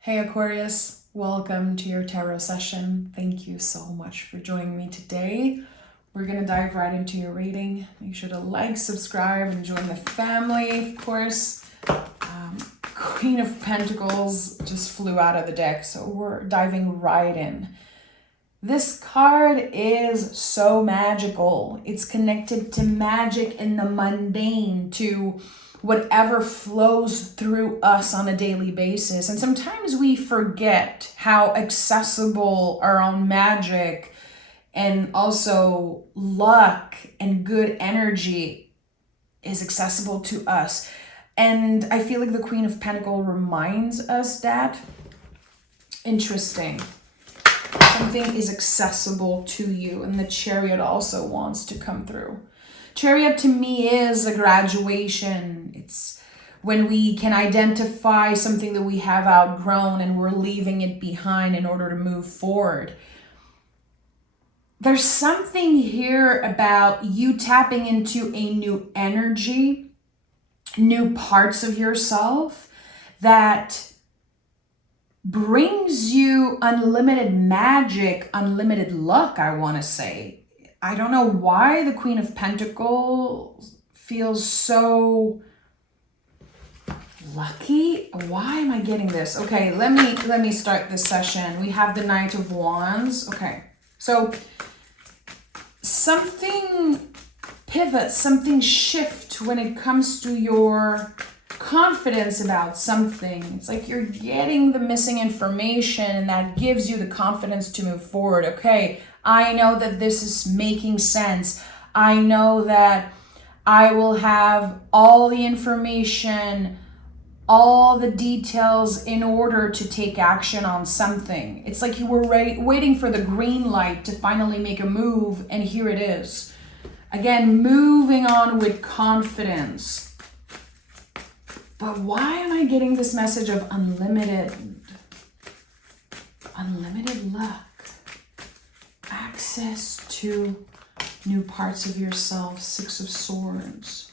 Hey Aquarius, welcome to your tarot session. Thank you so much for joining me today. We're going to dive right into your reading. Make sure to like, subscribe, and join the family, of course. Queen of Pentacles just flew out of the deck, so we're diving right in. This card is so magical. It's connected to magic in the mundane, to whatever flows through us on a daily basis. And sometimes we forget how accessible our own magic and also luck and good energy is accessible to us. And I feel like the Queen of Pentacles reminds us that. Interesting. Something is accessible to you, and the Chariot also wants to come through. Chariot to me is a graduation. It's when we can identify something that we have outgrown and we're leaving it behind in order to move forward. There's something here about you tapping into a new energy, new parts of yourself that brings you unlimited magic, unlimited luck, I want to say. I don't know why the Queen of Pentacles feels so lucky. Why am I getting this? Okay, let me start this session. We have the Knight of Wands. Okay, so something pivots, something shifts when it comes to your confidence about something. It's like you're getting the missing information and that gives you the confidence to move forward. Okay, I know that this is making sense. I know that I will have all the information, all the details in order to take action on something. It's like you were waiting for the green light to finally make a move, and here it is. Again, moving on with confidence. But why am I getting this message of unlimited luck? Access to new parts of yourself. Six of Swords.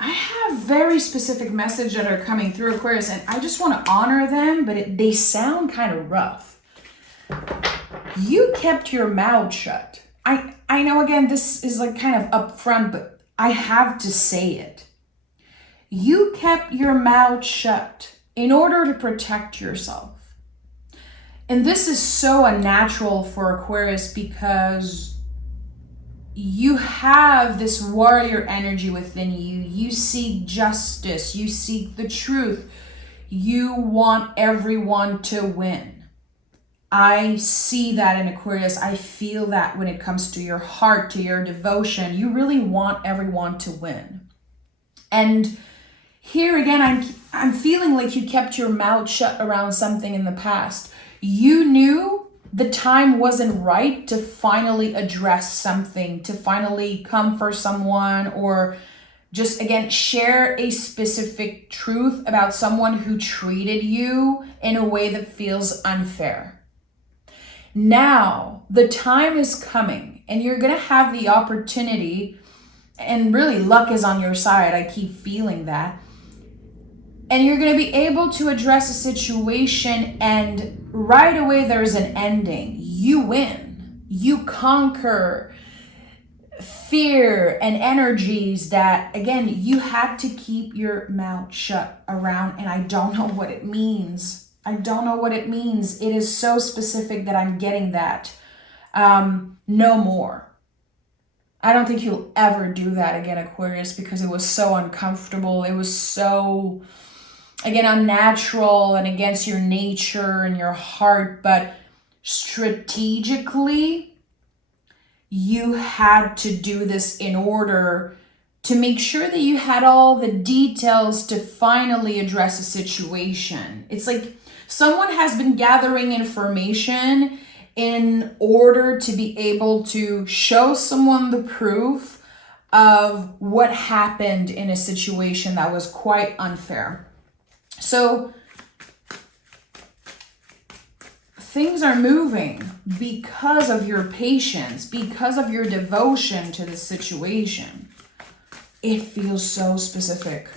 I have very specific messages that are coming through, Aquarius, and I just want to honor them, but they sound kind of rough. You kept your mouth shut. I know, again, this is like kind of upfront, but I have to say it. You kept your mouth shut in order to protect yourself. And this is so unnatural for Aquarius because you have this warrior energy within you. You seek justice. You seek the truth. You want everyone to win. I see that in Aquarius. I feel that when it comes to your heart, to your devotion. You really want everyone to win. And here again, I'm feeling like you kept your mouth shut around something in the past. You knew the time wasn't right to finally address something, to finally come for someone, or just, again, share a specific truth about someone who treated you in a way that feels unfair. Now, the time is coming, and you're going to have the opportunity, and really luck is on your side. I keep feeling that. And you're going to be able to address a situation, and right away there's an ending. You win. You conquer fear and energies that, again, you had to keep your mouth shut around, and I don't know what it means. I don't know what it means. It is so specific that I'm getting that. No more. I don't think you'll ever do that again, Aquarius, because it was so uncomfortable. It was so, again, unnatural and against your nature and your heart. But strategically, you had to do this in order to make sure that you had all the details to finally address a situation. It's like someone has been gathering information in order to be able to show someone the proof of what happened in a situation that was quite unfair. So things are moving because of your patience, because of your devotion to the situation. It feels so specific.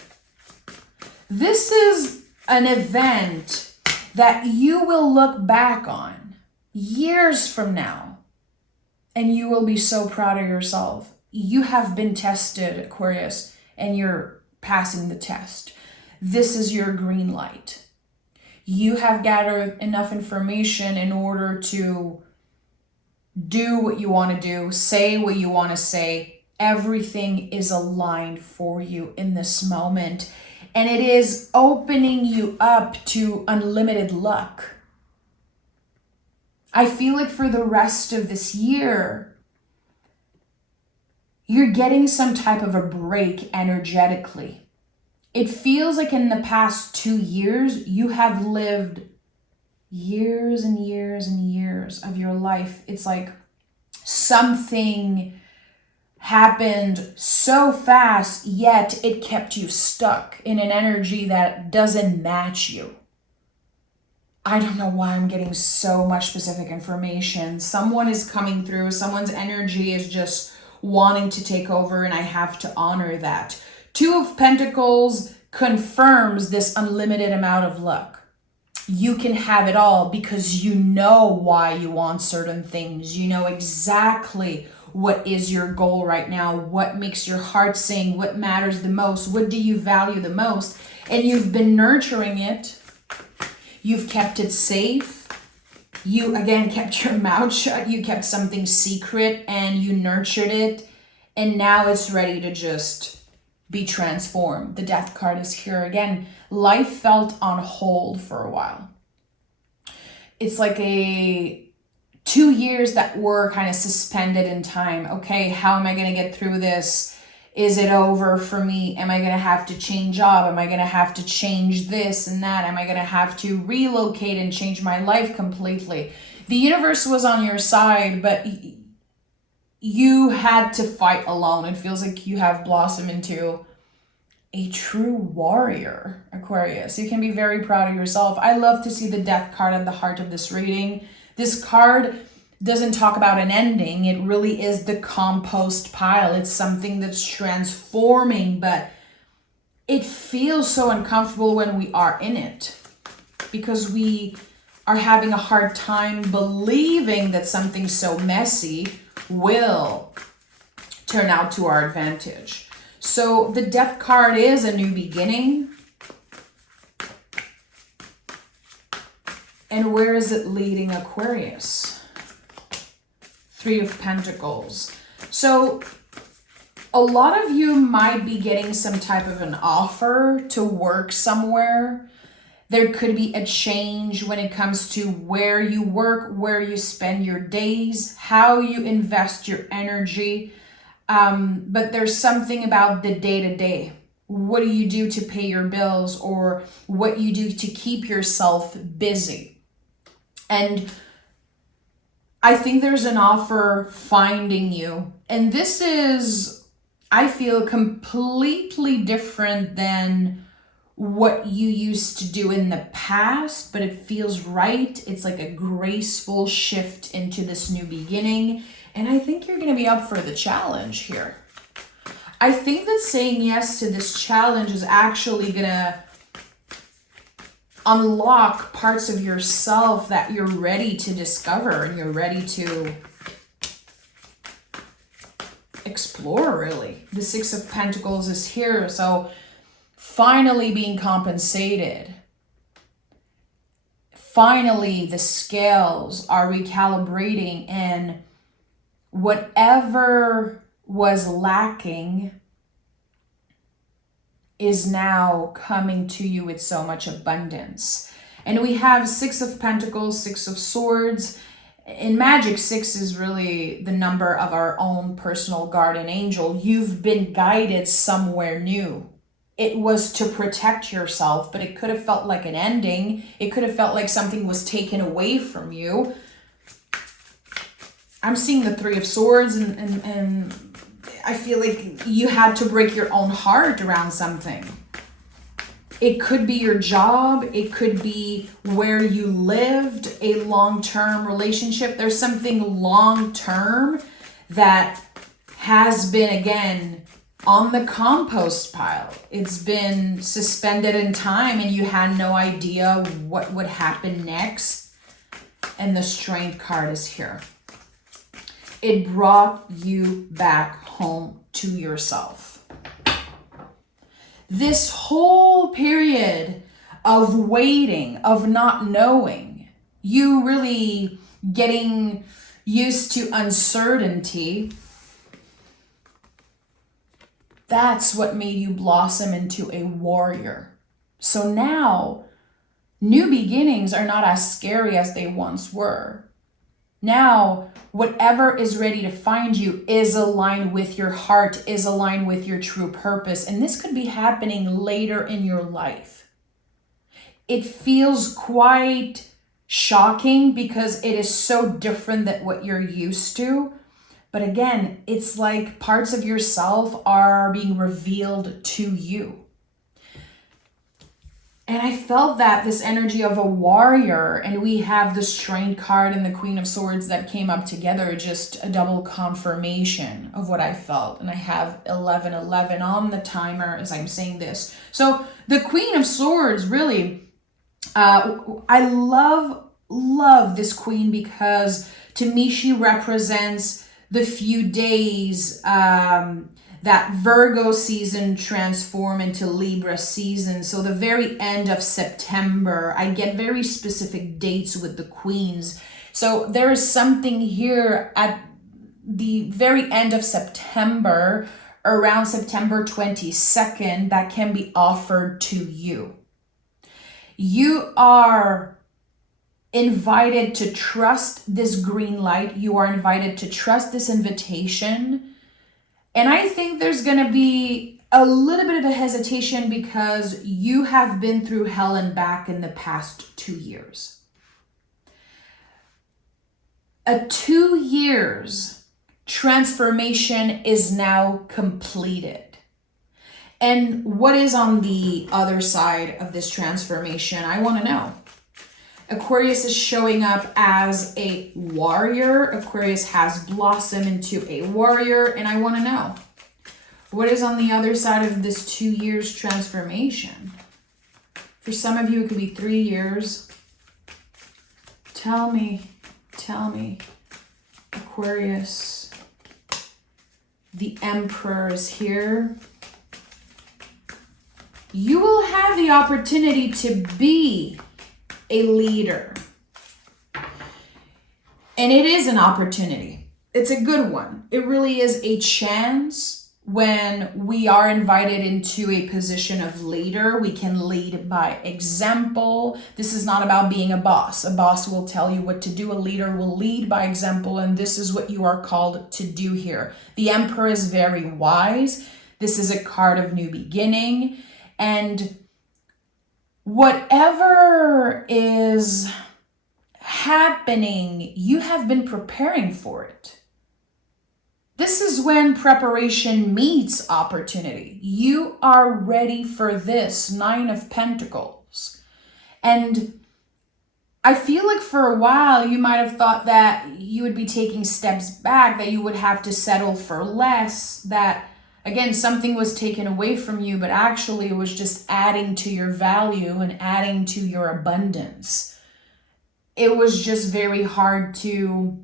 This is an event that you will look back on years from now, and you will be so proud of yourself. You have been tested, Aquarius, and you're passing the test. This is your green light. You have gathered enough information in order to do what you want to do, say what you want to say. Everything is aligned for you in this moment. And it is opening you up to unlimited luck. I feel like for the rest of this year, you're getting some type of a break energetically. It feels like in the past 2 years, you have lived years and years and years of your life. It's like something happened so fast, yet it kept you stuck in an energy that doesn't match you. I don't know why I'm getting so much specific information. Someone is coming through, someone's energy is just wanting to take over, and I have to honor that. 2 of Pentacles confirms this unlimited amount of luck. You can have it all because you know why you want certain things. You know exactly what is your goal right now, what makes your heart sing, what matters the most, what do you value the most, and you've been nurturing it. You've kept it safe. You, again, kept your mouth shut. You kept something secret and you nurtured it, and now it's ready to just be transformed. The Death card is here again. Life felt on hold for a while. It's like 2 years that were kind of suspended in time. Okay, how am I going to get through this? Is it over for me? Am I going to have to change job? Am I going to have to change this and that? Am I going to have to relocate and change my life completely? The universe was on your side, but you had to fight alone. It feels like you have blossomed into a true warrior, Aquarius. You can be very proud of yourself. I love to see the Death card at the heart of this reading. This card doesn't talk about an ending. It really is the compost pile. It's something that's transforming, but it feels so uncomfortable when we are in it because we are having a hard time believing that something so messy will turn out to our advantage. So the Death card is a new beginning. And where is it leading, Aquarius? 3 of Pentacles. So a lot of you might be getting some type of an offer to work somewhere. There could be a change when it comes to where you work, where you spend your days, how you invest your energy. But there's something about the day-to-day. What do you do to pay your bills, or what you do to keep yourself busy? And I think there's an offer finding you. And this is, I feel, completely different than what you used to do in the past, but it feels right. It's like a graceful shift into this new beginning. And I think you're going to be up for the challenge here. I think that saying yes to this challenge is actually going to unlock parts of yourself that you're ready to discover and you're ready to explore, really. The 6 of Pentacles is here. So finally being compensated. Finally, the scales are recalibrating, and whatever was lacking is now coming to you with so much abundance. And we have 6 of Pentacles, 6 of Swords. In magic, 6 is really the number of our own personal guardian angel. You've been guided somewhere new. It was to protect yourself, but it could have felt like an ending. It could have felt like something was taken away from you. I'm seeing the 3 of Swords, and I feel like you had to break your own heart around something. It could be your job. It could be where you lived, a long-term relationship. There's something long-term that has been, again, on the compost pile. It's been suspended in time and you had no idea what would happen next. And the Strength card is here. It brought you back home to yourself. This whole period of waiting, of not knowing, you really getting used to uncertainty, that's what made you blossom into a warrior. So now, new beginnings are not as scary as they once were. Now, whatever is ready to find you is aligned with your heart, is aligned with your true purpose. And this could be happening later in your life. It feels quite shocking because it is so different than what you're used to. But again, it's like parts of yourself are being revealed to you. And I felt that this energy of a warrior, and we have the Strength card and the Queen of Swords that came up together, just a double confirmation of what I felt. And I have 1111 on the timer as I'm saying this. So the Queen of Swords, really, I love this queen because to me she represents the few days that Virgo season transform into Libra season. So the very end of September, I get very specific dates with the queens. So there is something here at the very end of September, around September 22nd, that can be offered to you. You are invited to trust this green light. You are invited to trust this invitation. And I think there's going to be a little bit of a hesitation because you have been through hell and back in the past 2 years. A 2 years transformation is now completed. And what is on the other side of this transformation? I want to know. Aquarius is showing up as a warrior. Aquarius has blossomed into a warrior. And I want to know, what is on the other side of this 2 years transformation? For some of you, it could be 3 years. Tell me, Aquarius. The Emperor is here. You will have the opportunity to be a leader. And it is an opportunity. It's a good one. It really is a chance when we are invited into a position of leader. We can lead by example. This is not about being a boss. A boss will tell you what to do. A leader will lead by example. And this is what you are called to do here. The Emperor is very wise. This is a card of new beginning. And whatever is happening, you have been preparing for it. This is when preparation meets opportunity. You are ready for this 9 of Pentacles. And I feel like for a while you might have thought that you would be taking steps back, that you would have to settle for less, that again, something was taken away from you, but actually it was just adding to your value and adding to your abundance. It was just very hard to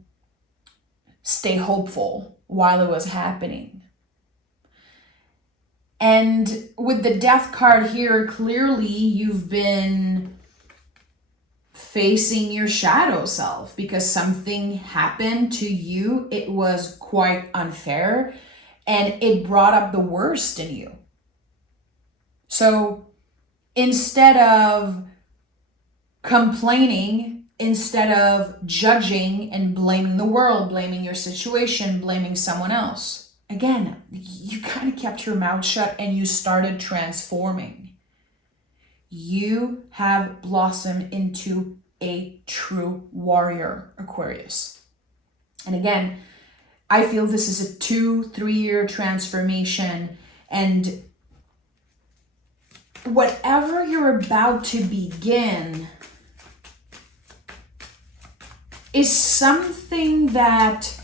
stay hopeful while it was happening. And with the Death card here, clearly you've been facing your shadow self because something happened to you. It was quite unfair. And it brought up the worst in you. So instead of complaining, instead of judging and blaming the world, blaming your situation, blaming someone else, again, you kind of kept your mouth shut and you started transforming. You have blossomed into a true warrior, Aquarius. And again, I feel this is a 2-3 year transformation, and whatever you're about to begin is something that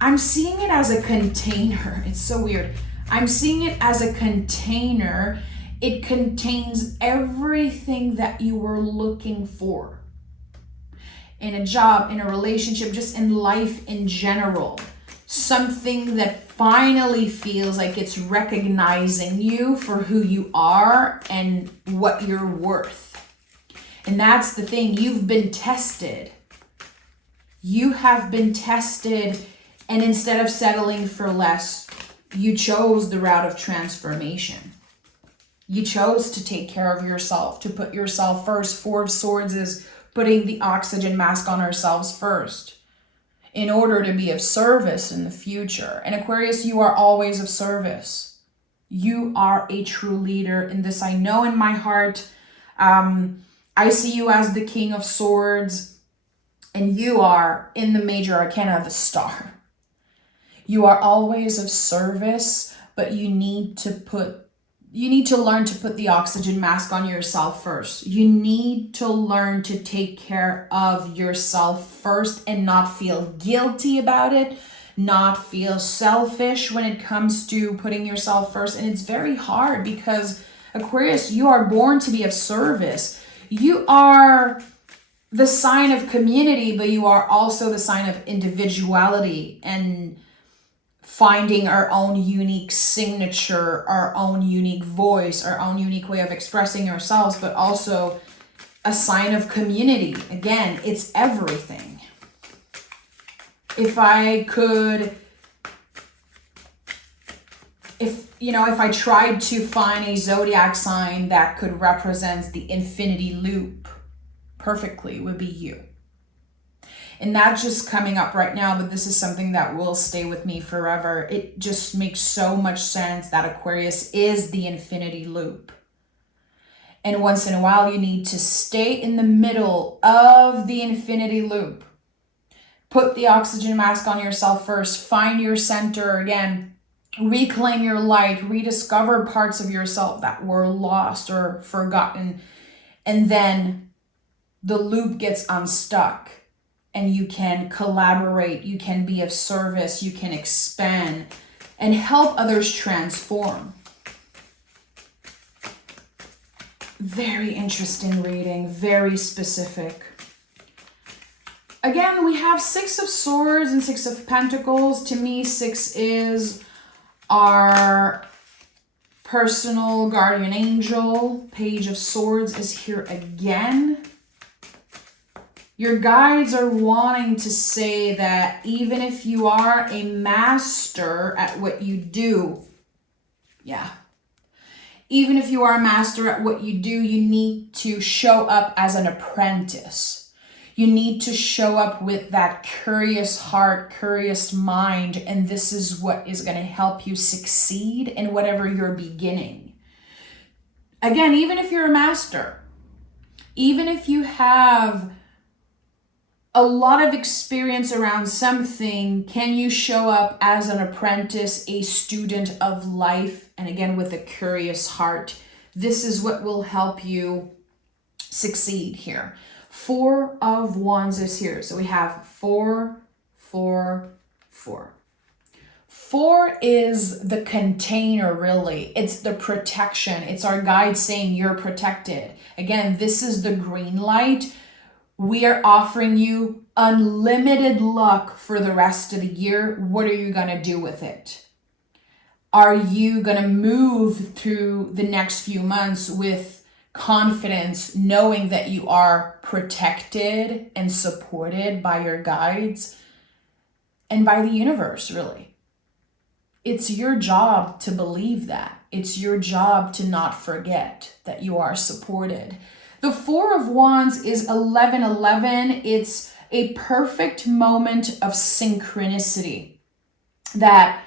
I'm seeing it as a container. It's so weird. I'm seeing it as a container. It contains everything that you were looking for in a job, in a relationship, just in life in general. Something that finally feels like it's recognizing you for who you are and what you're worth. And that's the thing. You've been tested. You have been tested. And instead of settling for less, you chose the route of transformation. You chose to take care of yourself, to put yourself first. Four of Swords is putting the oxygen mask on ourselves first in order to be of service in the future. And Aquarius, you are always of service. You are a true leader in this. I know in my heart, I see you as the King of Swords, and you are in the major arcana, the Star. You are always of service, but you need to learn to put the oxygen mask on yourself first. You need to learn to take care of yourself first and not feel guilty about it, not feel selfish when it comes to putting yourself first. And it's very hard because, Aquarius, you are born to be of service. You are the sign of community, but you are also the sign of individuality and finding our own unique signature, our own unique voice, our own unique way of expressing ourselves, but also a sign of community. Again, it's everything. If I tried to find a zodiac sign that could represent the infinity loop perfectly, it would be you. And not just coming up right now, but this is something that will stay with me forever. It just makes so much sense that Aquarius is the infinity loop. And once in a while, you need to stay in the middle of the infinity loop. Put the oxygen mask on yourself first. Find your center again. Reclaim your light. Rediscover parts of yourself that were lost or forgotten. And then the loop gets unstuck. And you can collaborate, you can be of service, you can expand and help others transform. Very interesting reading, very specific. Again, we have Six of Swords and Six of Pentacles. To me, 6 is our personal guardian angel. Page of Swords is here again. Your guides are wanting to say that even if you are a master at what you do, even if you are a master at what you do, you need to show up as an apprentice. You need to show up with that curious heart, curious mind, and this is what is going to help you succeed in whatever you're beginning. Again, even if you're a master, even if you have a lot of experience around something, can you show up as an apprentice, a student of life, and again with a curious heart? This is what will help you succeed here. 4 of Wands is here. So we have 4, 4, 4. 4 is the container, really. It's the protection. It's our guide saying you're protected. Again, this is the green light. We are offering you unlimited luck for the rest of the year. What are you going to do with it? Are you going to move through the next few months with confidence, knowing that you are protected and supported by your guides and by the universe, really? It's your job to believe that. It's your job to not forget that you are supported. The 4 of Wands is 1111. It's a perfect moment of synchronicity that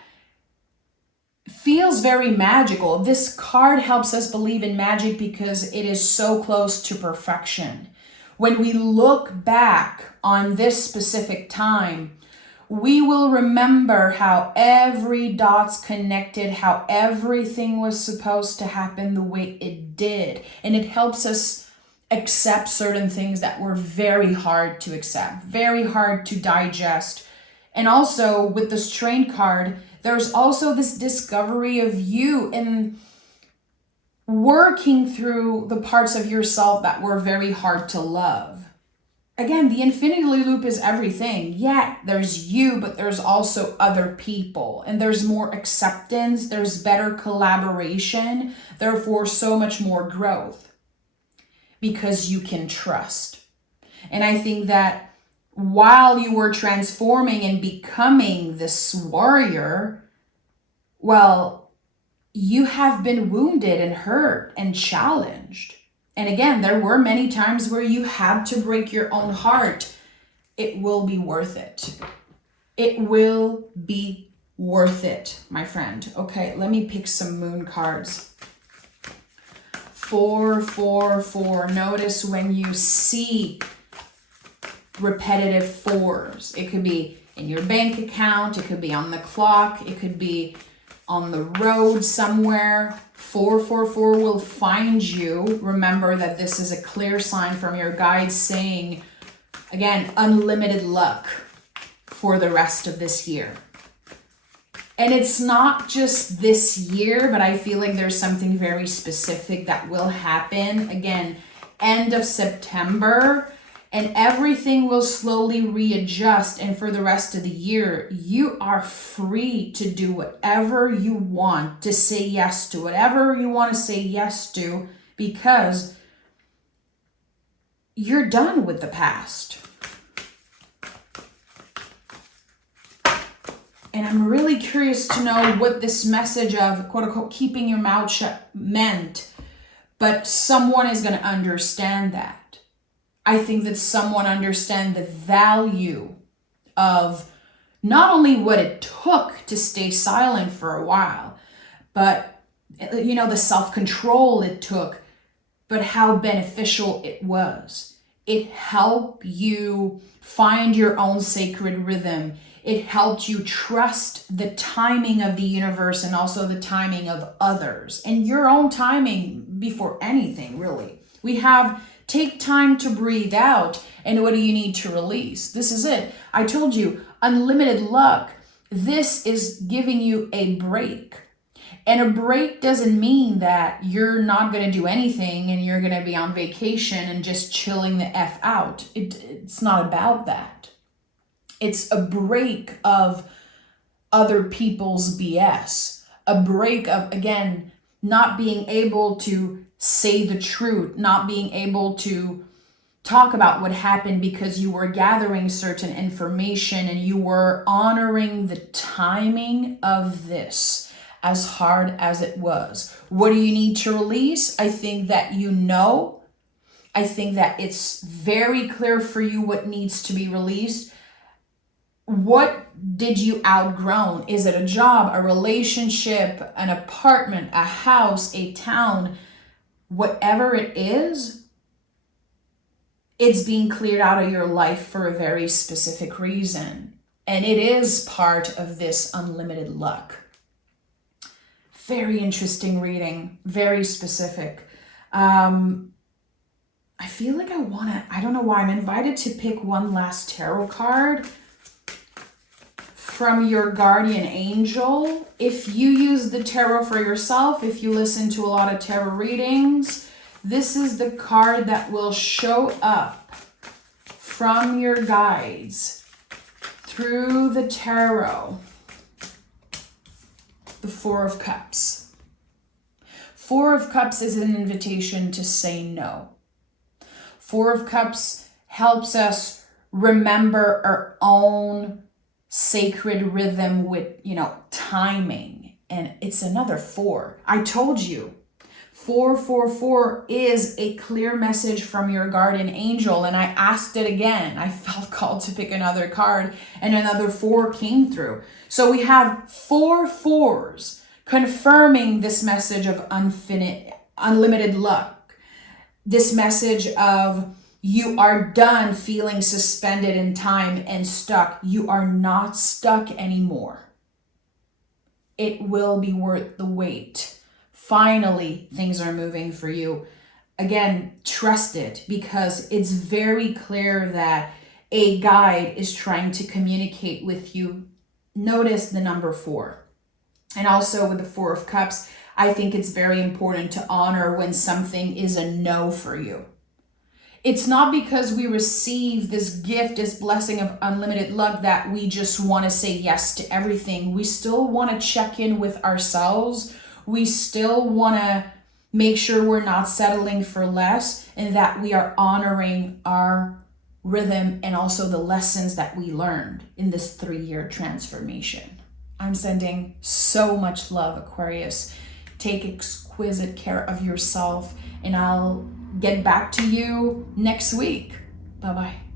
feels very magical. This card helps us believe in magic because it is so close to perfection. When we look back on this specific time, we will remember how every dot's connected, how everything was supposed to happen the way it did. And it helps us accept certain things that were very hard to accept, very hard to digest. And also with the Strength card, there's also this discovery of you and working through the parts of yourself that were very hard to love. Again, the infinity loop is everything. Yeah, there's you, but there's also other people, and there's more acceptance, there's better collaboration, therefore so much more growth because you can trust. And I think that while you were transforming and becoming this warrior, well, you have been wounded and hurt and challenged. And again, there were many times where you had to break your own heart. It will be worth it. It will be worth it, my friend. Okay, let me pick some moon cards. 4, 4, 4. Notice when you see repetitive 4s. It could be in your bank account. It could be on the clock. It could be on the road somewhere. 444 will find you. Remember that this is a clear sign from your guides saying, again, unlimited luck for the rest of this year. And it's not just this year, but I feel like there's something very specific that will happen. Again, end of September, and everything will slowly readjust. And for the rest of the year, you are free to do whatever you want, to say yes to whatever you want to say yes to, because you're done with the past. And I'm really curious to know what this message of, quote unquote, keeping your mouth shut meant. But someone is going to understand that. I think that someone understands the value of not only what it took to stay silent for a while, but, you know, the self-control it took, but how beneficial it was. It helped you find your own sacred rhythm. It helped you trust the timing of the universe and also the timing of others and your own timing before anything, really. We have take time to breathe out. And what do you need to release? This is it. I told you, unlimited luck. This is giving you a break. And a break doesn't mean that you're not going to do anything and you're going to be on vacation and just chilling the F out. It's not about that. It's a break of other people's BS. A break of, again, not being able to say the truth, not being able to talk about what happened because you were gathering certain information and you were honoring the timing of this as hard as it was. What do you need to release? I think that you know. I think that it's very clear for you what needs to be released. What did you outgrown? Is it a job, a relationship, an apartment, a house, a town? Whatever it is, it's being cleared out of your life for a very specific reason. And it is part of this unlimited luck. Very interesting reading, very specific. I feel like I don't know why, I'm invited to pick one last tarot card from your guardian angel. If you use the tarot for yourself, if you listen to a lot of tarot readings, this is the card that will show up from your guides through the tarot. The Four of Cups. Four of Cups is an invitation to say no. Four of Cups helps us remember our own sacred rhythm with, timing. And it's another 4. I told you, 444 is a clear message from your guardian angel. And I asked it again. I felt called to pick another card and another 4 came through. So we have 4 4s confirming this message of unlimited luck. This message of you are done feeling suspended in time and stuck. You are not stuck anymore. It will be worth the wait. Finally, things are moving for you. Again, trust it, because it's very clear that a guide is trying to communicate with you, notice the number 4. And also with the 4 of Cups, I think it's very important to honor when something is a no for you. It's not because we receive this gift, this blessing of unlimited luck, that we just want to say yes to everything. We still want to check in with ourselves. We still want to make sure we're not settling for less, and that we are honoring our rhythm and also the lessons that we learned in this 3-year transformation. I'm sending so much love, Aquarius. Take exquisite care of yourself, and I'll get back to you next week. Bye-bye.